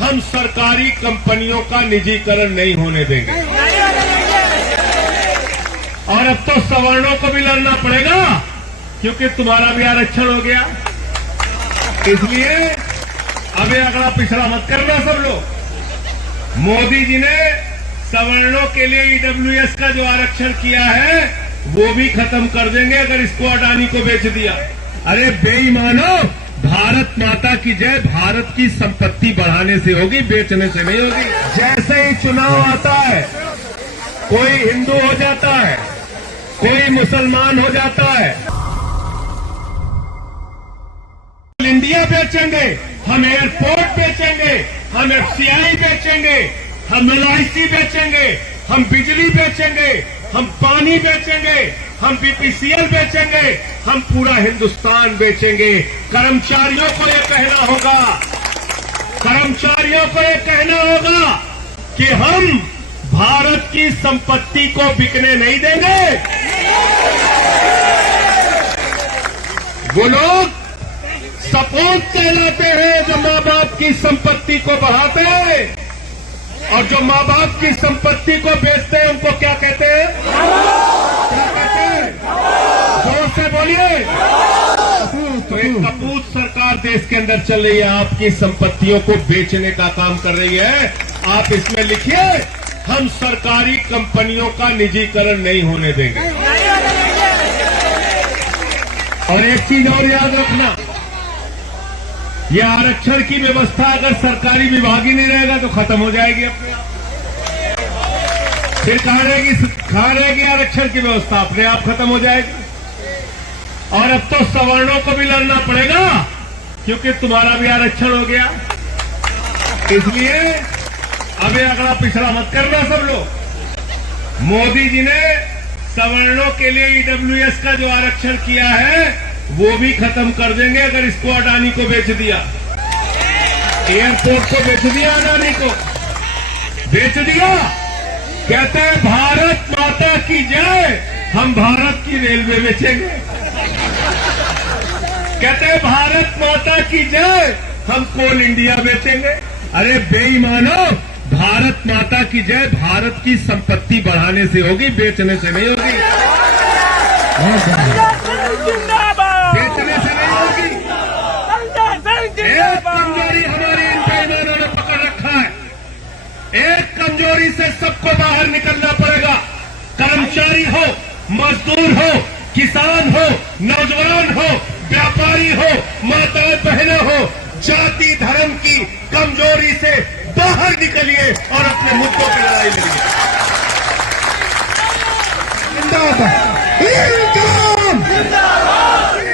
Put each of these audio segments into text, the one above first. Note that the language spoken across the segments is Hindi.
हम सरकारी कंपनियों का निजीकरण नहीं होने देंगे। और अब तो सवर्णों को भी लड़ना पड़ेगा, क्योंकि तुम्हारा भी आरक्षण हो गया। इसलिए अब ये अगला पिछड़ा मत करना सब लोग। मोदी जी ने सवर्णों के लिए ईडब्ल्यूएस का जो आरक्षण किया है वो भी खत्म कर देंगे अगर इसको अडानी को बेच दिया। अरे बेईमानो, भारत माता की जय भारत की संपत्ति बढ़ाने से होगी, बेचने से नहीं होगी। जैसे ही चुनाव आता है कोई हिंदू हो जाता है, कोई मुसलमान हो जाता है। इंडिया बेचेंगे, हम एयरपोर्ट बेचेंगे, हम एफसीआई बेचेंगे, हम एलआईसी बेचेंगे, हम बिजली बेचेंगे, हम पानी बेचेंगे, हम बीपीसीएल बेचेंगे, हम पूरा हिंदुस्तान बेचेंगे। कर्मचारियों को यह कहना होगा, कर्मचारियों को यह कहना होगा कि हम भारत की संपत्ति को बिकने नहीं देंगे। वो लोग सपूत कहलाते हैं जो माँ बाप की संपत्ति को बढ़ाते हैं, और जो माँ बाप की संपत्ति को बेचते हैं उनको क्या कहते हैं? क्या कहते हैं? जोर से बोलिए। तो एक कपूत सरकार देश के अंदर चल रही है, आपकी संपत्तियों को बेचने का काम कर रही है। आप इसमें लिखिए, हम सरकारी कंपनियों का निजीकरण नहीं होने देंगे। और एक चीज और याद रखना, यह आरक्षण की व्यवस्था अगर सरकारी विभाग ही नहीं रहेगा तो खत्म हो जाएगी अपने आप। फिर कहाँ रहेगी आरक्षण की व्यवस्था? अपने आप खत्म हो जाएगी। और अब तो सवर्णों को भी लड़ना पड़ेगा, क्योंकि तुम्हारा भी आरक्षण हो गया। इसलिए अब ये अगला पिछड़ा मत करना सब लोग। मोदी जी ने सवर्णों के लिए ईडब्ल्यूएस का जो आरक्षण किया है वो भी खत्म कर देंगे अगर इसको अडानी को बेच दिया। एयरपोर्ट को बेच दिया, अडानी को बेच दिया। कहते हैं भारत माता की जय, हम भारत की रेलवे बेचेंगे। कहते हैं भारत माता की जय, हम कोल इंडिया बेचेंगे। अरे बेईमानो, भारत माता की जय भारत की संपत्ति बढ़ाने से होगी, बेचने से नहीं होगी। बेचने से नहीं होगी। एक कमजोरी हमारी इन बेईमानों ने पकड़ रखा है। एक कमजोरी से सबको बाहर निकलना पड़ेगा। कर्मचारी हो, मजदूर हो, किसान हो, नौजवान हो, व्यापारी हो, माताएं बहनें हो, जाति धर्म की कमजोरी से बाहर निकलिए और अपने मुद्दों की लड़ाई लड़िए।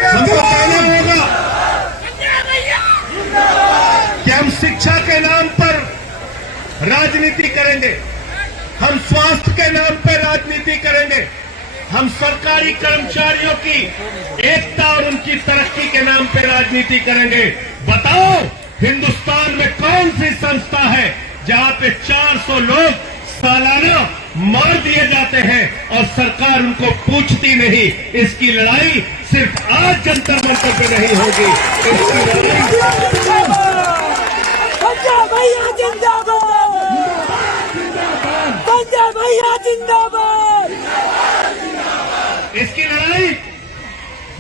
हमको कहना होगा कि हम शिक्षा के नाम पर राजनीति करेंगे, हम स्वास्थ्य के नाम पर राजनीति करेंगे, हम सरकारी कर्मचारियों की एकता और उनकी तरक्की के नाम पर राजनीति करेंगे। बताओ, हिंदुस्तान में कौन सी संस्था है जहां पे 400 लोग सालाना मार दिए जाते हैं और सरकार उनको पूछती नहीं? इसकी लड़ाई सिर्फ आज जंतर मंतर पे नहीं होगी, इसकी लड़ाई पंजाब भैया जिंदाबाद, पंजाब भैया जिंदाबाद। इसकी लड़ाई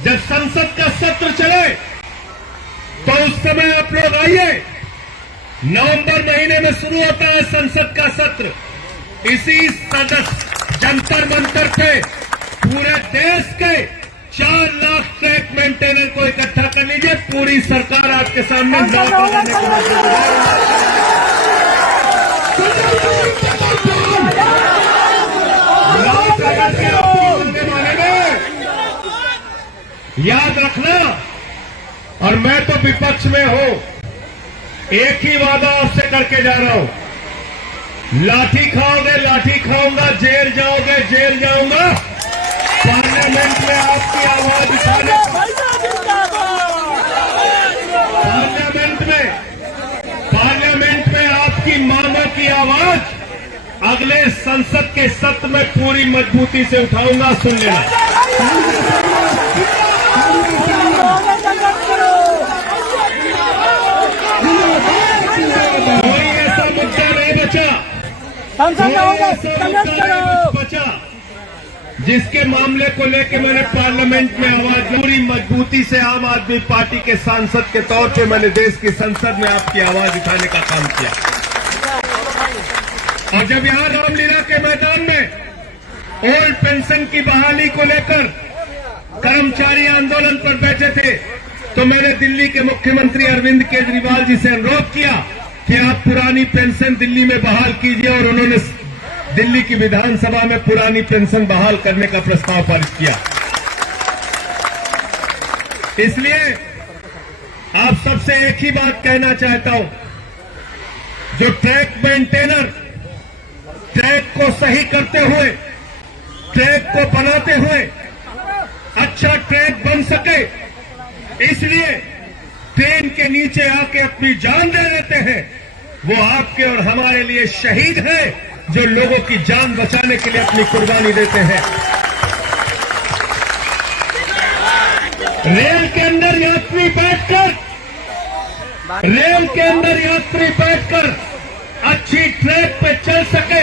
जब संसद का सत्र चले तो उस समय आप लोग आइए। नवंबर महीने में शुरू होता है संसद का सत्र। इसी सदस्य जंतर मंतर पे पूरे देश के 4 लाख ट्रैक मेंटेनर को इकट्ठा कर लीजिए। पूरी सरकार आपके सामने लाख लगाने याद रखना। और मैं तो विपक्ष में हूं, एक ही वादा आपसे करके जा रहा हूं, लाठी खाओगे लाठी खाऊंगा, जेल जाओगे जेल जाऊंगा। पार्लियामेंट में आपकी आवाज उठाने, पार्लियामेंट में आपकी मांगों की आवाज अगले संसद के सत्र में पूरी मजबूती से उठाऊंगा। सुन लेना। कोई संसद में होगा संघर्ष करो। बचा जिसके मामले को लेकर मैंने पार्लियामेंट में आवाज पूरी मजबूती से आम आदमी पार्टी के सांसद के तौर पे मैंने देश की संसद में आपकी आवाज उठाने का काम किया। और जब यहां रामलीला के मैदान में ओल्ड पेंशन की बहाली को लेकर कर्मचारी आंदोलन पर बैठे थे तो मैंने दिल्ली के मुख्यमंत्री अरविंद केजरीवाल जी से अनुरोध किया कि आप पुरानी पेंशन दिल्ली में बहाल कीजिए, और उन्होंने दिल्ली की विधानसभा में पुरानी पेंशन बहाल करने का प्रस्ताव पारित किया। इसलिए आप सबसे एक ही बात कहना चाहता हूं, जो ट्रैक मेंटेनर ट्रैक को सही करते हुए, ट्रैक को बनाते हुए अच्छा ट्रैक बन सके, इसलिए ट्रेन के नीचे आके अपनी जान दे देते हैं, वो आपके और हमारे लिए शहीद हैं, जो लोगों की जान बचाने के लिए अपनी कुर्बानी देते हैं। रेल के अंदर यात्री बैठकर अच्छी ट्रैक पे चल सके,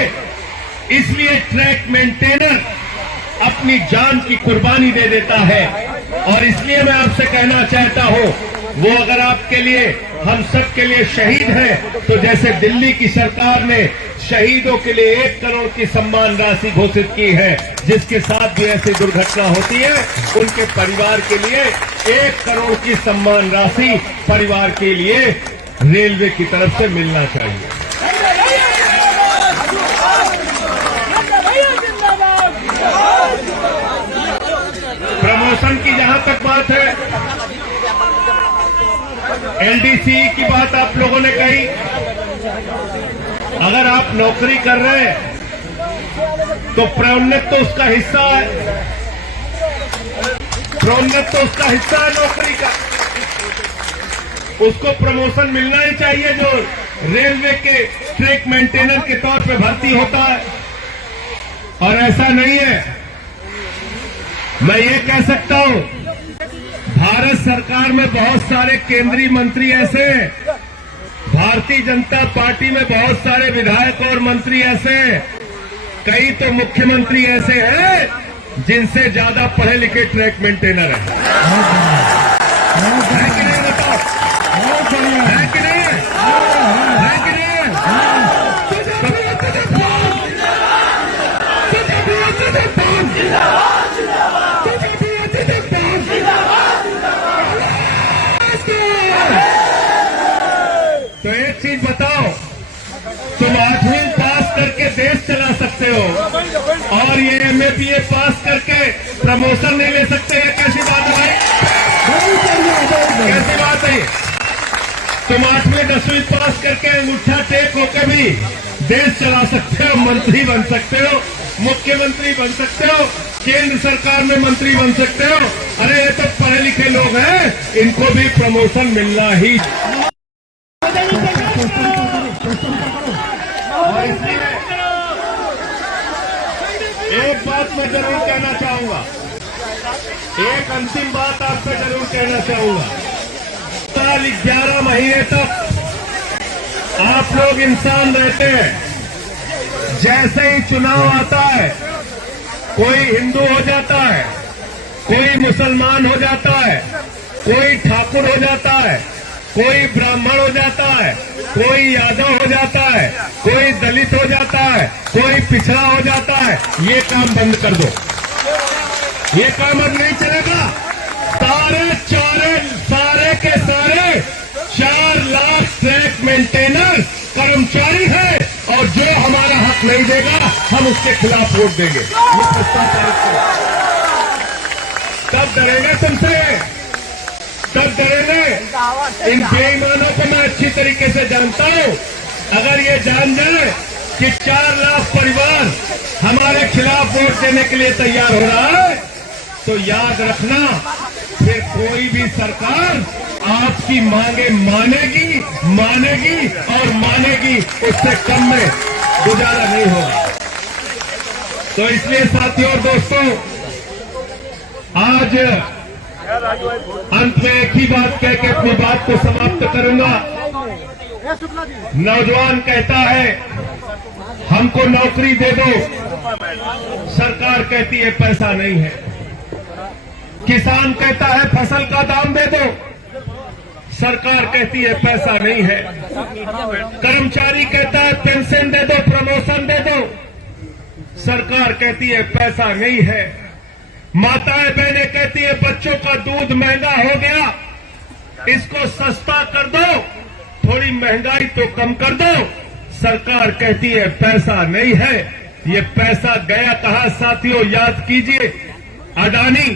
इसलिए ट्रैक मेंटेनर अपनी जान की कुर्बानी दे देता है। और इसलिए मैं आपसे कहना चाहता हूं, वो अगर आपके लिए, हम सब के लिए शहीद हैं, तो जैसे दिल्ली की सरकार ने शहीदों के लिए 1 करोड़ की सम्मान राशि घोषित की है, जिसके साथ भी ऐसी दुर्घटना होती है उनके परिवार के लिए 1 करोड़ की सम्मान राशि परिवार के लिए रेलवे की तरफ से मिलना चाहिए। प्रमोशन की जहां तक बात है, एलडीसी की बात आप लोगों ने कही, अगर आप नौकरी कर रहे हैं तो प्रोन्नत तो उसका हिस्सा है, नौकरी का, उसको प्रमोशन मिलना ही चाहिए जो रेलवे के ट्रैक मेंटेनर के तौर पे भर्ती होता है। और ऐसा नहीं है, मैं ये कह सकता हूं, भारत सरकार में बहुत सारे केंद्रीय मंत्री ऐसे हैं, भारतीय जनता पार्टी में बहुत सारे विधायक और मंत्री ऐसे हैं, कई तो मुख्यमंत्री ऐसे हैं जिनसे ज्यादा पढ़े लिखे ट्रैक मेंटेनर हैं। है कि नहीं बताओ? है कि नहीं? है कि नहीं? तो एक चीज बताओ, तुम 8वीं पास करके देश चला सकते हो और ये MA पास करके प्रमोशन नहीं ले सकते हैं? कैसी बात है भाई? कैसी बात है? तुम 8वीं 10वीं पास करके अंगूठा टेक होकर भी देश चला सकते हो, मंत्री बन सकते हो, मुख्यमंत्री बन सकते हो, केंद्र सरकार में मंत्री बन सकते हो। अरे ये तो पढ़े लिखे लोग हैं, इनको भी प्रमोशन मिलना ही। और इसलिए एक बात मैं जरूर कहना चाहूंगा, एक अंतिम बात आपसे जरूर कहना चाहूंगा, साल 11 महीने तक आप लोग इंसान रहते हैं, जैसे ही चुनाव आता है कोई हिंदू हो जाता है, कोई मुसलमान हो जाता है, कोई ठाकुर हो जाता है, कोई ब्राह्मण हो जाता है, कोई यादव हो जाता है, कोई दलित हो जाता है, कोई पिछड़ा हो जाता है। ये काम बंद कर दो, ये काम अब नहीं चलेगा। सारे के सारे 4 लाख ट्रैक मेंटेनर कर्मचारी है, और जो हमारा हक नहीं देगा हम उसके खिलाफ वोट देंगे। ये प्रस्ताव पारित करो। तब डरेंगे तुमसे, तब डरेंगे। इन बेईमानों को मैं अच्छी तरीके से जानता हूं। अगर ये जान जाए कि 4 लाख परिवार हमारे खिलाफ वोट देने के लिए तैयार हो रहा है, तो याद रखना, फिर कोई भी सरकार आपकी मांगे मानेगी और मानेगी, उससे कम में गुजारा नहीं होगा। तो इसलिए साथियों और दोस्तों, आज अंत में एक ही बात कह के अपनी बात को समाप्त करूंगा। नौजवान कहता है हमको नौकरी दे दो, सरकार कहती है पैसा नहीं है। किसान कहता है फसल का दाम दे दो, सरकार कहती है पैसा नहीं है। कर्मचारी कहता है पेंशन दे दो, प्रमोशन दे दो, सरकार कहती है पैसा नहीं है। माताएं बहनें कहती है बच्चों का दूध महंगा हो गया, इसको सस्ता कर दो, थोड़ी महंगाई तो कम कर दो, सरकार कहती है पैसा नहीं है। ये पैसा गया कहां साथियों, याद कीजिए। अडानी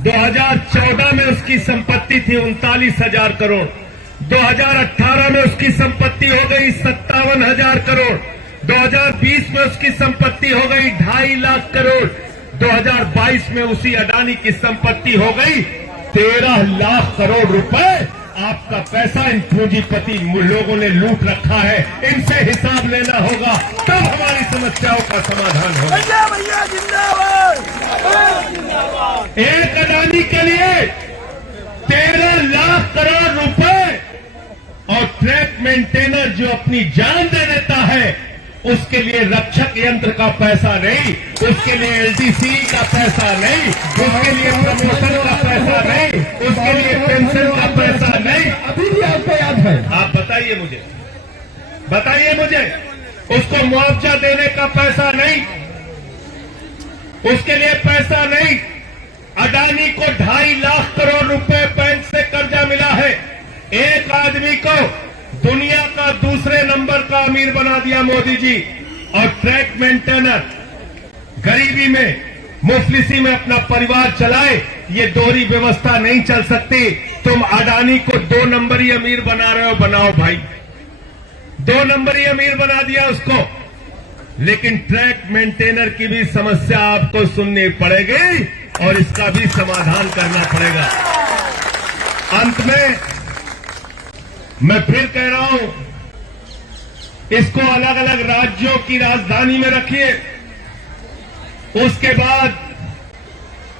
2014 में उसकी संपत्ति थी 39,000 करोड़, 2018 में उसकी संपत्ति हो गई 57,000 करोड़, 2020 में उसकी संपत्ति हो गई 2.5 लाख करोड़, 2022 में उसी अडानी की संपत्ति हो गई 13 लाख करोड़ रुपए। आपका पैसा इन पूंजीपति लोगों ने लूट रखा है, इनसे हिसाब लेना होगा, तब हमारी समस्याओं का समाधान होगा। भैया जिंदाबाद। एक अडानी के लिए 13 लाख करोड़ रुपए और ट्रैक मेंटेनर जो अपनी जान दे देता है, उसके लिए रक्षक यंत्र का पैसा नहीं, उसके लिए एलडीसी का पैसा नहीं, उसके लिए प्रमोशन का पैसा नहीं, उसके लिए पेंशन का पैसा नहीं। अभी भी आपको याद है? आप बताइए मुझे, उसको मुआवजा देने का पैसा नहीं, उसके लिए पैसा नहीं। अडानी को 2.5 लाख करोड़ रुपए बैंक से कर्जा मिला है। एक आदमी को दुनिया का दूसरे नंबर का अमीर बना दिया मोदी जी। और ट्रैक मेंटेनर गरीबी में, मुफलिसी में अपना परिवार चलाए, ये दोहरी व्यवस्था नहीं चल सकती। तुम अडानी को 2 नंबरी अमीर बना रहे हो, बनाओ भाई, 2 नंबरी अमीर बना दिया उसको, लेकिन ट्रैक मेंटेनर की भी समस्या आपको सुननी पड़ेगी और इसका भी समाधान करना पड़ेगा। अंत में मैं फिर कह रहा हूं, इसको अलग अलग राज्यों की राजधानी में रखिए। उसके बाद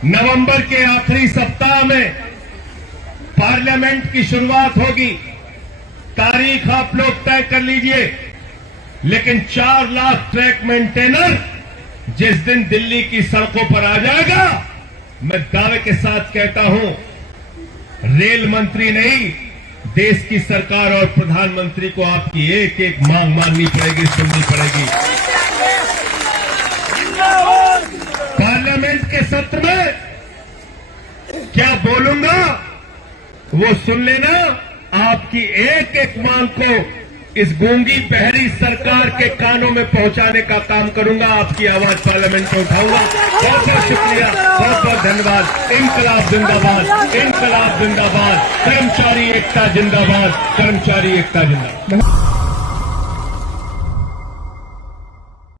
नवंबर के आखिरी सप्ताह में पार्लियामेंट की शुरुआत होगी। तारीख आप लोग तय कर लीजिए, लेकिन 4 लाख ट्रैक मेंटेनर जिस दिन दिल्ली की सड़कों पर आ जाएगा, मैं दावे के साथ कहता हूं, रेल मंत्री नहीं, देश की सरकार और प्रधानमंत्री को आपकी एक एक मांग माननी पड़ेगी, सुननी पड़ेगी। पार्लियामेंट के सत्र में क्या बोलूंगा वो सुन लेना। आपकी एक एक मांग को इस गूंगी बहरी सरकार के कानों में पहुंचाने का काम करूंगा। आपकी आवाज पार्लियामेंट में उठाऊंगा। बहुत बहुत शुक्रिया, बहुत बहुत धन्यवाद। इनकलाब जिंदाबाद, इनकलाब जिंदाबाद, कर्मचारी एकता जिंदाबाद, कर्मचारी एकता जिंदाबाद।